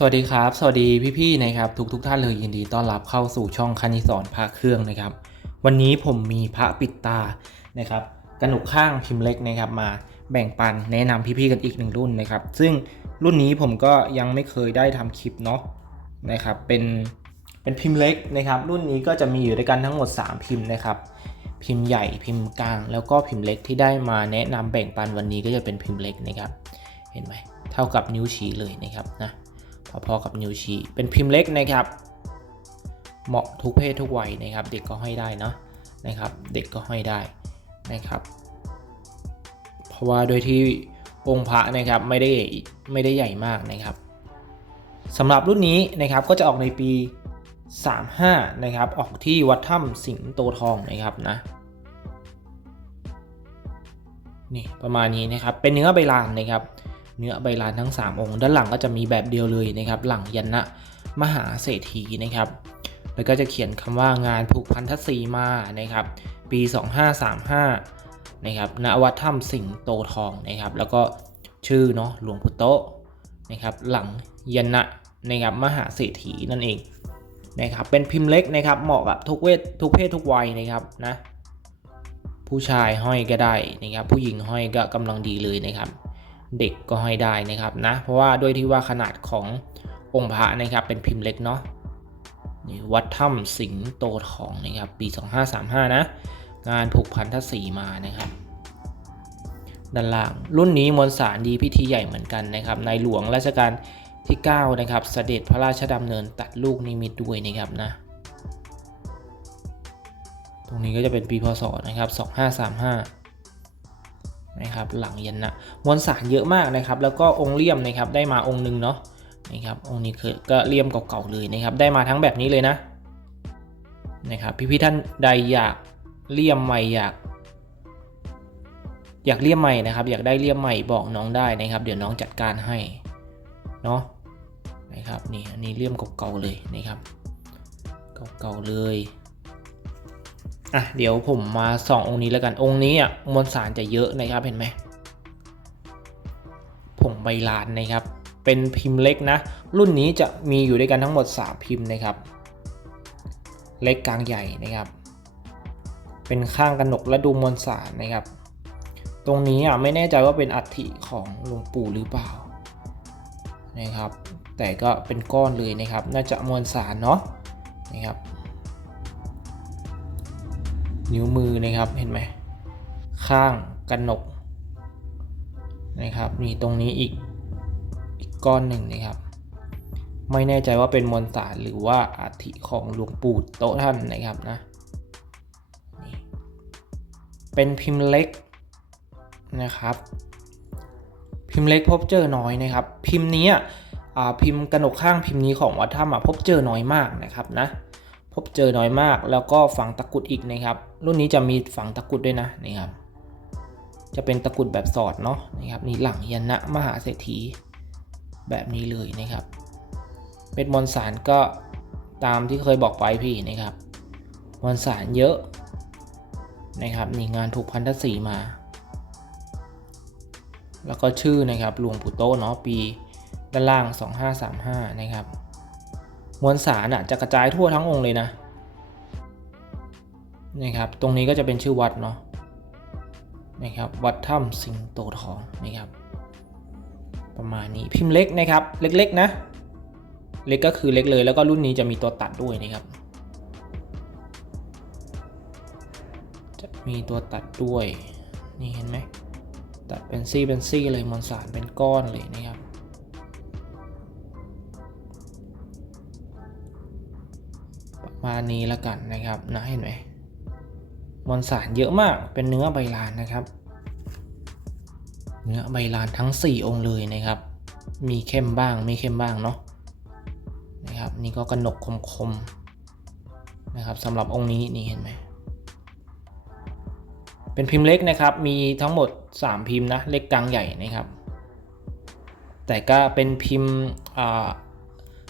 สวัสดีครับ สวัสดีพี่ๆนะครับทุกๆท่านเลยยินดีต้อนรับเข้าสู่ช่องคณิสอนพระเครื่องนะครับ วันนี้ผมมีพระปิดตานะครับกระหนกข้างพิมพ์เล็กนะครับมาแบ่งปันแนะนำพี่ๆกันอีกหนึ่งรุ่นนะครับ ซึ่งรุ่นนี้ผมก็ยังไม่เคยได้ทำคลิปเนาะนะครับเป็นเป็นพิมพ์เล็กนะครับ รุ่นนี้ก็จะมีอยู่ด้วยกันทั้งหมด 3 พิมพ์นะครับ พิมพ์ใหญ่พิมพ์กลาง แล้วก็พิมพ์เล็กที่ได้มาแนะนำแบ่งปันวันนี้ก็จะเป็นพิมพ์เล็กนะครับ เห็นไหมเท่ากับนิ้วชี้เลยนะครับนะ พอๆกับนิ้วชี้เป็นพิมพ์เล็กนะครับ เหมาะทุกเพศทุกวัยนะครับ เด็กก็ให้ได้เนาะนะครับ เด็กก็ให้ได้นะครับ เพราะว่าโดยที่องค์พระนะครับไม่ได้ไม่ได้ใหญ่มากนะครับสำหรับรุ่นนี้นะครับก็จะออกในปี 35 นะครับ ออกที่วัดถ้ำสิงโตทองนะครับนะนี่ประมาณนี้นะครับเป็นเนื้อใบลานนะครับ เนื้อใบลานทั้ง 3 องค์ ด้านหลังก็จะมีแบบเดียวเลยนะครับหลังยันนะมหาเศรษฐีนะครับแล้วก็จะเขียนคำว่างานผูกพันธสีมานะครับปี 2535นะครับณวัดถ้ำสิงโตทองนะครับแล้วก็ชื่อเนาะหลวงปู่โตะนะครับหลังยันนะนะครับมหาเศรษฐีนั่นเองนะครับเป็นพิมพ์เล็กนะครับเหมาะกับทุกเวททุกเพศทุกวัยนะครับนะผู้ชายห้อยก็ได้นะครับผู้หญิงห้อยก็กำลังดีเลยนะครับ เด็กก็ให้ได้นะครับนะ เพราะว่าด้วยที่ว่าขนาดขององค์พระนะครับเป็นพิมพ์เล็กเนาะนี่วัดถ้ำสิงโตทองนะครับปี 2535 นะ งานผูกพันธสีมานะครับด้านล่างรุ่นนี้มวลสารดีพิธีใหญ่เหมือนกันนะครับ ในหลวงรัชกาลที่ 9 นะครับ เสด็จพระราชดำเนินตัดลูกนิมิตด้วยนะครับนะ ตรงนี้ก็จะเป็นปีพศนะครับ 2535 นะครับหลังยันนะมวลสารเยอะมากนะครับ แล้วก็องค์เลี่ยมนะครับได้มาองค์หนึ่งเนาะนะครับองค์นี้คือก็เลี่ยมเก่าๆเลยนะครับ ได้มาทั้งแบบนี้เลยนะนะครับพี่ๆท่านใดอยากเลี่ยมใหม่อยาก อยากเลี่ยมใหม่นะครับ อยากได้เลี่ยมใหม่บอกน้องได้นะครับ เดี๋ยวน้องจัดการให้เนาะนะครับนี่อันนี้เลี่ยมเก่าๆเลยนะครับ เก่าๆเลย อะเดี๋ยวผมมาส่ององค์นี้แล้วกันองค์นี้อะมวลสารจะเยอะนะครับเห็นไหมผงใบลานนะครับ เป็นพิมพ์เล็กนะ รุ่นนี้จะมีอยู่ด้วยกันทั้งหมด 3 พิมพ์นะครับ เล็กกลางใหญ่นะครับ เป็นข้างกระหนกและดูมวลสารนะครับ ตรงนี้อะไม่แน่ใจว่าเป็นอัฐิของหลวงปู่หรือเปล่านะครับ แต่ก็เป็นก้อนเลยนะครับ น่าจะมวลสารเนาะนะครับ นิ้วมือนะครับเห็นไหมข้างกันหนกนะครับมีตรงนี้อีกอีกก้อนหนึ่งนะครับ ไม่แน่ใจว่าเป็นมวลสารหรือว่าอาธิของหลวงปู่โตท่านนะครับนะนเป็นพิมพ์เล็กนะครับ พิมพ์เล็กพบเจอน้อยนะครับ พิมพ์นี้อ่าพิมพ์กระหนกข้างพิมพ์นี้ของวัดถ้ำอะพบเจอน้อยมากนะครับนะ บเจอน้อยมาก แล้วก็ฝังตะกุดอีกนะครับ รุ่นนี้จะมีฝังตะกุดด้วยนะนี่ครับ จะเป็นตะกุดแบบสอดเนาะนะครับนี่หลังยันนะมหาเศรษฐีแบบนี้เลยนะครับเป็นมวลสารก็ตามที่เคยบอกไปพี่นะครับมวลสารเยอะนะครับนี่งานถูกพันธสีมา แล้วก็ชื่อนะครับหลวงปู่โตเนาะปีด้านล่าง 2535 นะครับ มวลสารอะจะกระจายทั่วทั้งองค์เลยนะนะครับ ตรงนี้ก็จะเป็นชื่อวัดเนาะนะครับ วัดถ้ำสิงโตทองนะครับ ประมาณนี้พิมพ์เล็กนะครับ เล็กๆนะ เล็กก็คือเล็กเลยแล้วก็รุ่นนี้จะมีตัวตัดด้วยนะครับ จะมีตัวตัดด้วย นี่เห็นไหมตัดเป็นซี่เป็นซี่เลยมวลสารเป็นก้อนเลยนะครับ มานี้แล้วกันนะครับนะเห็นไหมมวลสารเยอะมากเป็นเนื้อใบลานนะครับ เนื้อใบลานทั้ง 4 องค์เลยนะครับ มีเข้มบ้างไม่เข้มบ้างเนาะนะครับนี่ก็กระหนกคมๆนะครับสำหรับองค์นี้นี่เห็นไหมเป็นพิมพ์เล็กนะครับ มีทั้งหมด 3 พิมพ์นะเล็กกลางใหญ่นะครับ แต่ก็เป็นพิมพ์อ่า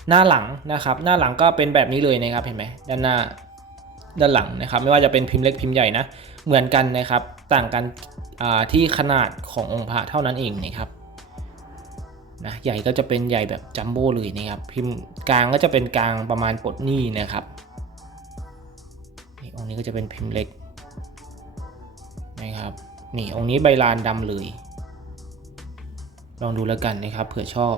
หน้าหลังนะครับ หน้าหลังก็เป็นแบบนี้เลยนะครับเห็นไหมด้านหน้าด้านหลังนะครับ ไม่ว่าจะเป็นพิมพ์เล็กพิมพ์ใหญ่นะเหมือนกันนะครับ ต่างกันที่ขนาดขององค์พระเท่านั้นเองนะครับนะใหญ่ก็จะเป็นใหญ่แบบจัมโบ้เลยนะครับ พิมพ์กลางก็จะเป็นกลางประมาณปลดหนี้นะครับนี่องค์นี้ก็จะเป็นพิมพ์เล็กนะครับนี่องค์นี้ใบลานดำเลย ลองดูแล้วกันนะครับเผื่อชอบ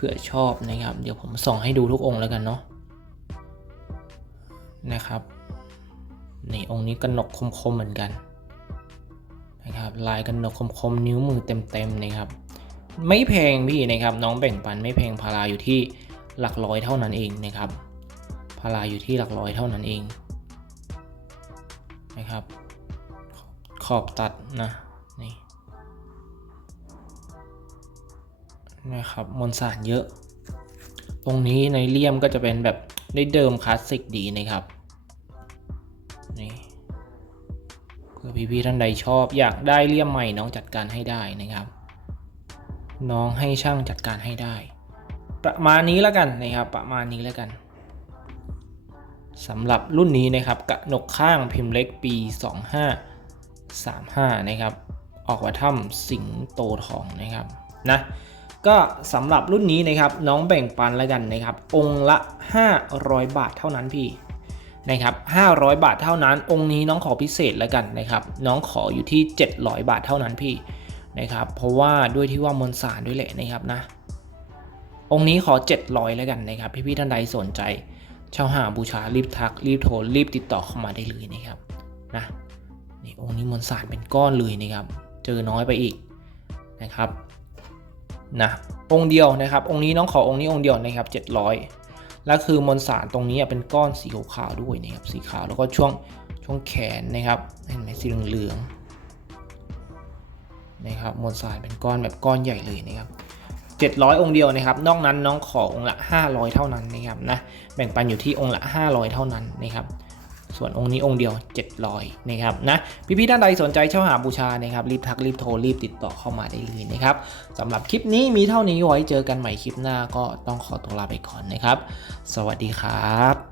ผื่อชอบนะครับ เดี๋ยวผมส่องให้ดูทุกองค์แล้วกันเนาะนะครับนี่องค์นี้กระหนกคมๆเหมือนกันนะครับลายกระหนกคมๆนิ้วมือเต็มๆนะครับ ไม่แพงพี่นะครับ น้องแบ่งปันไม่แพงพาราอยู่ที่หลักร้อยเท่านั้นเองนะครับพาราอยู่ที่หลักร้อยเท่านั้นเองนะครับ ขอบตัดนะ นะครับมวลสารเยอะ ตรงนี้ในเลี่ยมก็จะเป็นแบบได้เดิมคลาสสิกดีนะครับนี่เพื่อพี่ๆท่านใดชอบอยากได้เลี่ยมใหม่น้องจัดการให้ได้นะครับ น้องให้ช่างจัดการให้ได้ ประมาณนี้แล้วกันนะครับ ประมาณนี้แล้วกันสำหรับรุ่นนี้นะครับกระหนกข้างพิมพ์เล็กปี 2535 นะครับ ออกว่าถ้ำสิงโตทองนะครับนะ ก็สำหรับรุ่นนี้นะครับน้องแบ่งปันแล้วกันนะครับ องค์ละ 500 บาทเท่านั้นพี่นะครับ500 บาทเท่านั้น องค์นี้น้องขอพิเศษแล้วกันนะครับ น้องขออยู่ที่ 700 บาทเท่านั้นพี่นะครับ เพราะว่าด้วยที่ว่ามวลสารด้วยแหละนะครับนะ องค์นี้ขอ 700 แล้วกันนะครับ พี่ๆท่านใดสนใจเช่าหาบูชารีบทักรีบโทรรีบติดต่อเข้ามาได้เลยนะครับนะนี่องค์นี้มวลสารเป็นก้อนเลยนะครับ เจอน้อยไปอีกนะครับ นะองค์เดียวนะครับ องค์นี้น้องขอองค์นี้องค์เดียวนะครับ700 แล้วคือมวลสารตรงนี้เป็นก้อนสีขาวด้วยนะครับสีขาวแล้วก็ช่วงช่วงแขนนะครับเห็นไหมสีเหลืองๆนะครับมวลสารเป็นก้อนแบบก้อนใหญ่เลยนะครับ700 องค์เดียวนะครับ นอกนั้นน้องขอองค์ละ 500 เท่านั้นนะครับนะแบ่งปันอยู่ที่องค์ละ 500 เท่านั้นนะครับ ส่วนองค์นี้องค์เดียว 700นะครับนะพี่ๆท่านใดสนใจเช่าหาบูชานะครับรีบทักรีบโทรรีบติดต่อเข้ามาได้เลยนะครับสำหรับคลิปนี้มีเท่านี้ไว้เจอกันใหม่คลิปหน้าก็ต้องขอตัวลาไปก่อนนะครับ สวัสดีครับ